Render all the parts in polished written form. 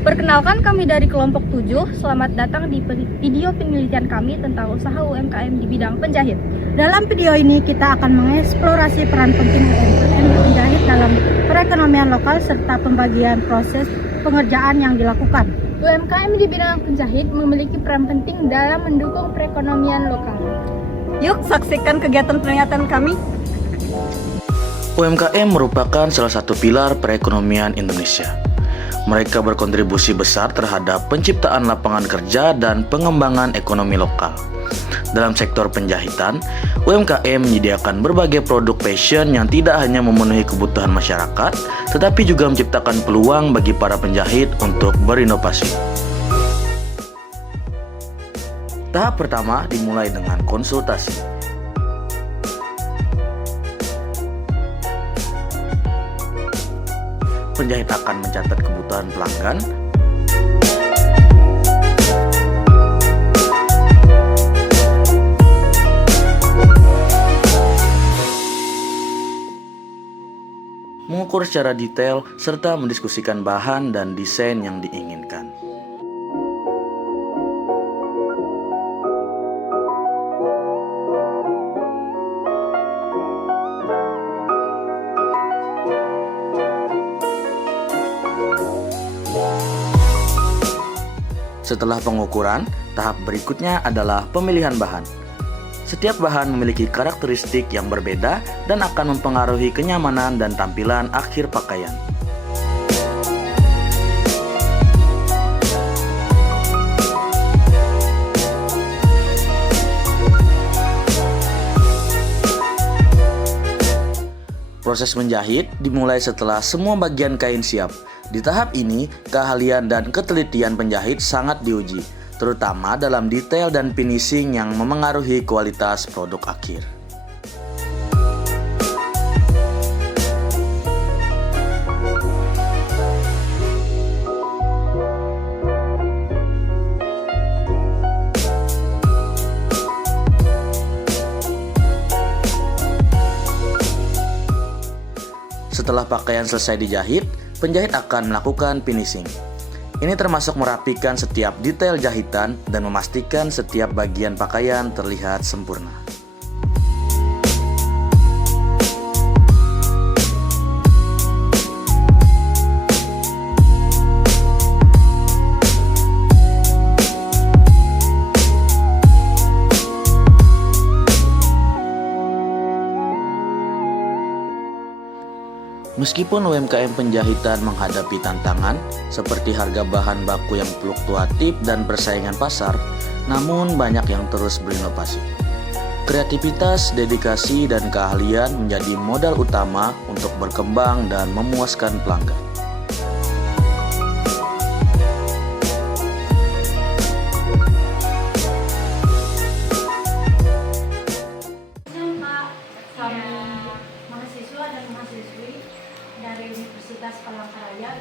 Perkenalkan, kami dari kelompok 7. Selamat datang di video penelitian kami tentang usaha UMKM di bidang penjahit. Dalam video ini kita akan mengeksplorasi peran penting UMKM penjahit dalam perekonomian lokal serta pembagian proses pengerjaan yang dilakukan. UMKM di bidang penjahit memiliki peran penting dalam mendukung perekonomian lokal. Yuk saksikan kegiatan penelitian kami. UMKM merupakan salah satu pilar perekonomian Indonesia. Mereka berkontribusi besar terhadap penciptaan lapangan kerja dan pengembangan ekonomi lokal. Dalam sektor penjahitan, UMKM menyediakan berbagai produk fashion yang tidak hanya memenuhi kebutuhan masyarakat, tetapi juga menciptakan peluang bagi para penjahit untuk berinovasi. Tahap pertama dimulai dengan konsultasi. Penjahit akan mencatat kebutuhan pelanggan, mengukur secara detail, serta mendiskusikan bahan dan desain yang diinginkan. Setelah pengukuran, tahap berikutnya adalah pemilihan bahan. Setiap bahan memiliki karakteristik yang berbeda dan akan mempengaruhi kenyamanan dan tampilan akhir pakaian. Proses menjahit dimulai setelah semua bagian kain siap. Di tahap ini, keahlian dan ketelitian penjahit sangat diuji, terutama dalam detail dan finishing yang memengaruhi kualitas produk akhir. Setelah pakaian selesai dijahit, penjahit akan melakukan finishing. Ini termasuk merapikan setiap detail jahitan dan memastikan setiap bagian pakaian terlihat sempurna. Meskipun UMKM penjahitan menghadapi tantangan seperti harga bahan baku yang fluktuatif dan persaingan pasar, namun banyak yang terus berinovasi. Kreativitas, dedikasi, dan keahlian menjadi modal utama untuk berkembang dan memuaskan pelanggan. Dari Universitas Palangkaraya,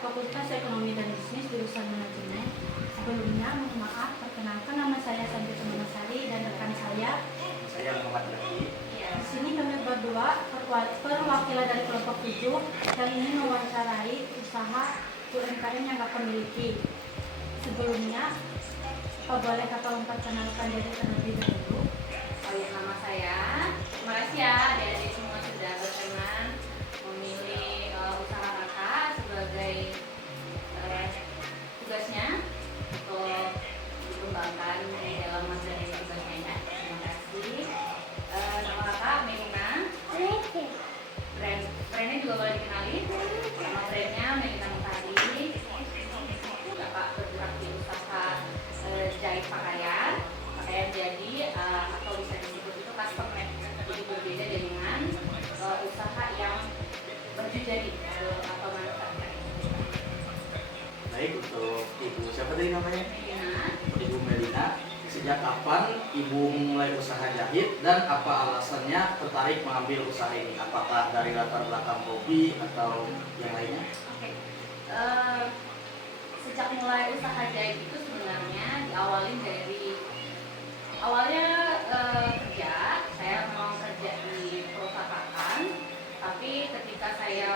Fakultas Ekonomi dan Bisnis jurusan Manajemen. Sebelumnya, mohon maaf, perkenalkan nama saya Santi Temanasari dan rekan saya Muhammad Lagi. Di sini kami berdua perwakilan dari kelompok 7 yang ingin mewawancarai usaha UMKM yang Bapak miliki. Sebelumnya, Pak boleh Kakak memperkenalkan diri terlebih dahulu? Oh ya, nama saya. Terima kasih ya adik-adik semua sudah berkenan memilih usaha kakak sebagai tugasnya untuk dikembangkan dalam masa dan tugasnya. Terima kasih. Nama kakak Melina. Brandnya juga boleh dikenali. Nama brandnya Melina Mutari. Kakak bergerak di usaha jahit pakaian jadi atau bisa disebut itu custom made. Jadi berbeda dengan usaha yang baju jadi atau manufacturing. Baik, untuk Ibu siapa tadi namanya? Melina. Ibu Melina, sejak kapan Ibu memulai usaha jahit dan apa alasannya tertarik mengambil usaha ini? Apakah dari latar belakang hobi atau yang lainnya? Oke. Sejak mulai usaha jahit itu sebenarnya diawali dari awalnya kerja. Saya memang kerja di perusahaan, tapi ketika saya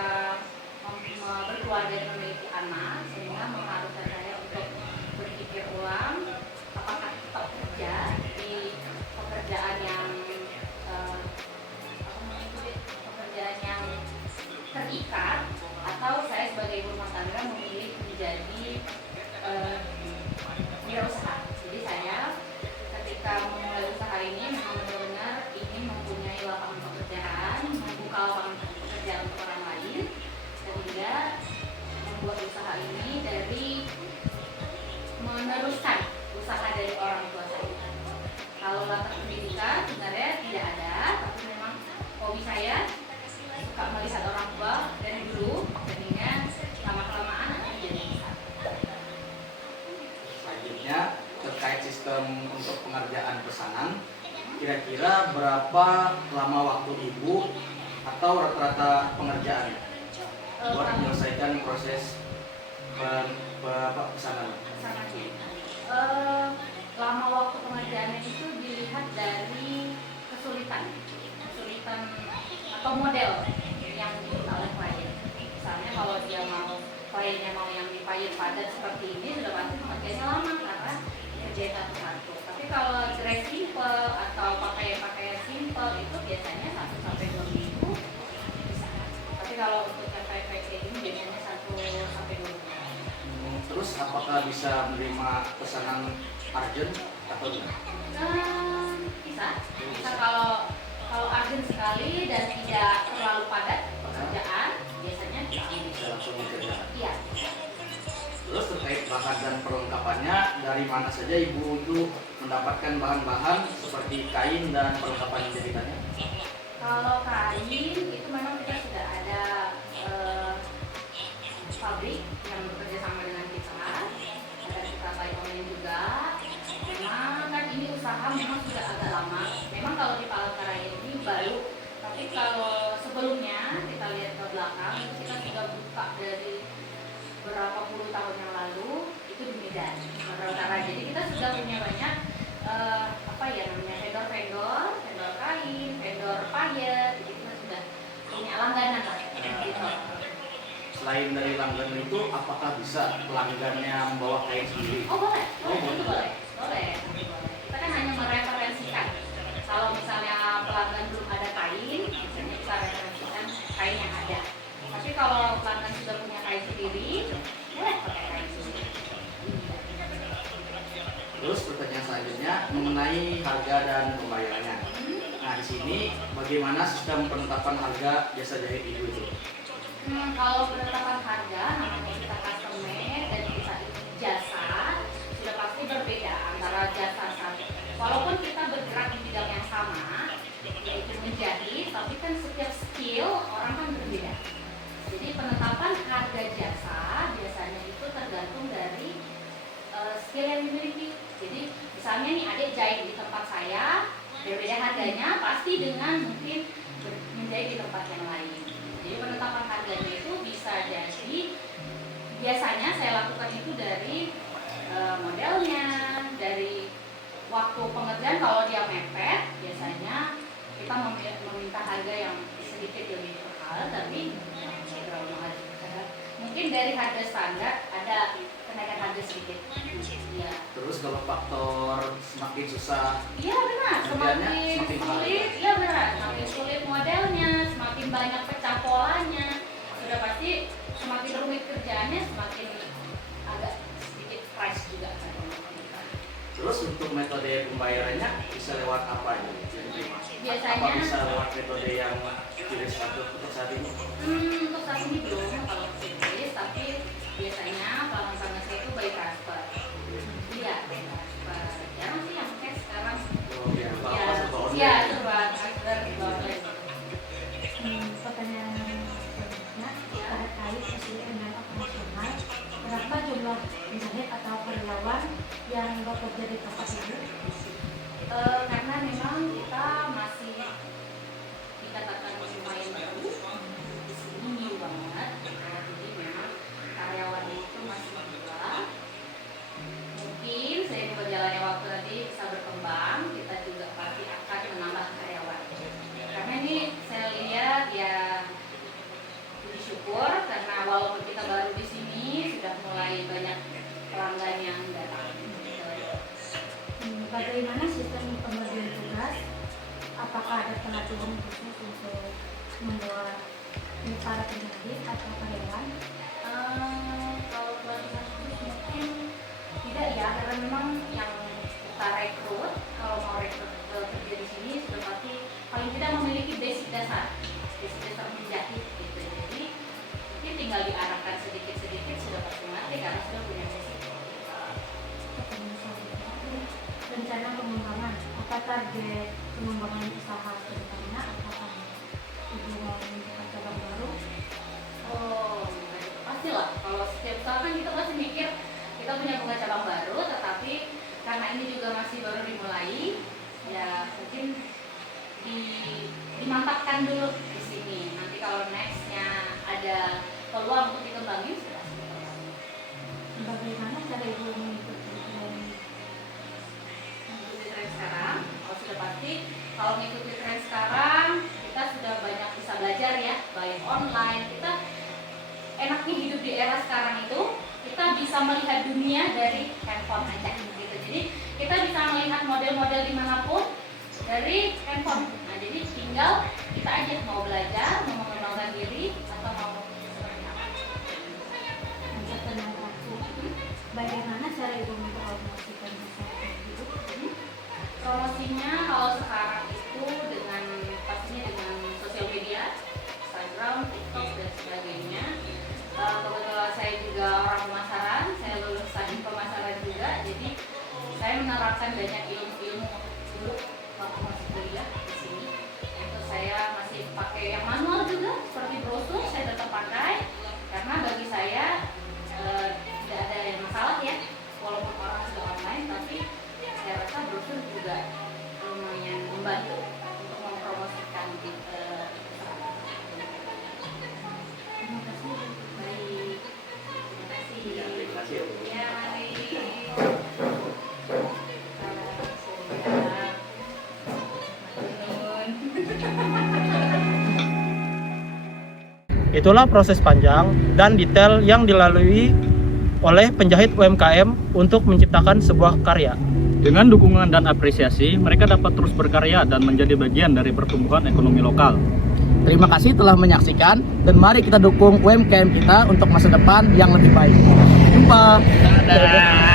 berkeluarga dan memiliki anak sehingga mengharuskan saya untuk berpikir ulang apakah tetap kerja di pekerjaan yang pekerjaan yang terikat, atau saya sebagai ibu rumah tangga memilih menjadi wirausaha. Jadi saya ketika memulai usaha ini memang benar-benar ingin mempunyai lapangan pekerjaan, membuka lapangan pekerjaan untuk orang lain, sehingga membuat usaha ini dari meneruskan usaha dari orang tua saya. Kalau latar pendidikan sebenarnya tidak ada, tapi memang hobi saya suka melihat orang tua dari dulu, sehingga lama-kelamaan akan jadi bisa. Selanjutnya terkait sistem untuk pengerjaan pesanan, kira-kira berapa lama waktu ibu atau rata-rata pengerjaannya buat menyelesaikan proses pesanan? Lama waktu pengerjaannya itu dilihat dari kesulitan atau model yang diminta oleh klien. Misalnya kalau kliennya mau yang dipayun padat seperti ini, sudah pasti pengerjaannya lama karena kerjaan satu-satu. Tapi kalau dress simple atau pakaian simple itu biasanya 1-2 minggu bisa. Tapi kalau untuk yang kayak ini biasanya 1-2 minggu. Terus apakah bisa menerima pesanan urgent atau tidak? Bisa kalau urgent sekali dan tidak terlalu padat pekerjaan, biasanya Bisa langsung dikerjakan. iya. Terus terkait bahan dan perlengkapannya, dari mana saja ibu itu mendapatkan bahan-bahan seperti kain dan perlengkapan jahitannya? Kalau kain itu memang kita sudah ada pabrik yang bekerja sama dengan kita, ada kita buy online juga. Memang kan ini usaha memang sudah agak lama. Memang kalau di Palangkaraya ini baru, tapi kalau sebelumnya kita lihat ke belakang itu kita sudah buka dari berapa puluh tahun yang lalu itu di Medan, Sumatera Utara. Jadi kita sudah punya banyak vendor kain, vendor payet. Jadi kita sudah punya langganan lah. Gitu. Selain dari langganan itu, apakah bisa pelanggannya membawa kain sendiri? Oh boleh, boleh. boleh. Kita kan hanya mereferensikan. Kalau misalnya pelanggan belum ada kain, biasanya kita referensikan kain yang ada. Tapi kalau pelanggan sudah punya kain sendiri, boleh pakai kain sendiri. Terus pertanyaan selanjutnya mengenai harga dan pembayarannya. Nah, di sini bagaimana sistem penetapan harga jasa jahit ibu itu? Kalau penetapan harga, namanya kita custom made dan kita jasa, sudah pasti berbeda antara jasa satu. Walaupun kita bergerak di bidang yang sama, yaitu menjahit, tapi kan setiap skill orang kan berbeda. Jadi penetapan harga jasa biasanya itu tergantung dari skill yang dimiliki. Jadi misalnya nih adik jahit di tempat saya, berbeda harganya pasti dengan mungkin menjahit di tempat yang lain. Jadi penetapan harganya itu bisa jadi, biasanya saya lakukan itu dari modelnya, dari waktu pengerjaan. Kalau dia mepet, biasanya kita meminta harga yang sedikit lebih mahal, tapi tidak terlalu mahal. Mungkin dari harga standar ada kenaikan harga sedikit. Ya. Terus kalau faktor semakin susah, Iya benar, harganya semakin semakin mahal. sulit, iya benar, semakin sulit modelnya, semakin banyak pecah polanya, sudah pasti semakin rumit kerjaannya, semakin agak sedikit price juga kan. Terus untuk metode pembayarannya bisa lewat apa ini yang diterima? Biasanya- Apa bisa lewat metode yang kris untuk saat ini? Untuk saat ini belum kalau kris, tapi biasanya pelanggan saya itu by transfer. Iya, by transfer. Jarang sih yang cash sekarang. Oh ya, apa serba online? Iya, serba transfer di online. Pertanyaan selanjutnya terkait SDM operasional, berapa jumlah penjahit atau karyawan yang bekerja di tempat ini? Karena memang kita masih dikatakan lumayan baru di sini, new banget. Bagaimana sistem pembagian tugas? Apakah ada pelatihan khusus untuk membuat para penjahit atau karyawan? Kalau pelatihan khusus mungkin tidak ya, karena memang yang kita rekrut, kalau mau rekrut kerja di sini sudah pasti paling tidak memiliki basic dasar menjahit gitu. Jadi mungkin tinggal diarahkan sedikit-sedikit sudah pasti mati karena sudah punya basic. Rencana pengembangan, apa target pengembangan usaha kedepannya? Apakah ibu mau membuka cabang baru? Oh, pastilah. Kalau setiap usaha kan kita pasti mikir kita punya buka cabang baru, tetapi karena ini juga masih baru dimulai, ya mungkin dimantapkan dulu di sini. Nanti kalau nextnya ada peluang untuk dikembangin, sudah dikembangin. Bagaimana cara ibu mengikuti tren? Mengikuti tren sekarang, sudah pasti kalau mengikuti tren sekarang kita sudah banyak bisa belajar ya, baik online. Kita enaknya hidup di era sekarang itu kita bisa melihat dunia dari handphone aja gitu. Jadi kita bisa melihat model-model dimanapun dari handphone. Nah jadi tinggal kita aja mau belajar, mau mengembangkan diri atau mau seperti apa. Untuk tenang waktu, bagaimana cara ibu mempromosikan usaha ibu? Promosinya kalau sekarang itu dengan pastinya dengan sosial media, Instagram, TikTok dan sebagainya. Kebetulan saya juga orang pemasaran, saya lulusan pemasaran juga, jadi saya menerapkan banyak ilmu-ilmu dulu waktu masih kuliah di sini. Itu saya masih pakai yang manual juga, seperti brosur saya tetap pakai karena bagi saya tidak ada yang masalah ya, walaupun orang sudah online, tapi saya rasa brosur juga lumayan membantu untuk mempromosikan usaha. Terima kasih. Baik, terima kasih. Ya, terima kasih ya, Bu. Ya, mari. Itulah proses panjang dan detail yang dilalui oleh penjahit UMKM untuk menciptakan sebuah karya. Dengan dukungan dan apresiasi, mereka dapat terus berkarya dan menjadi bagian dari pertumbuhan ekonomi lokal. Terima kasih telah menyaksikan dan mari kita dukung UMKM kita untuk masa depan yang lebih baik. Sampai jumpa. Dadah.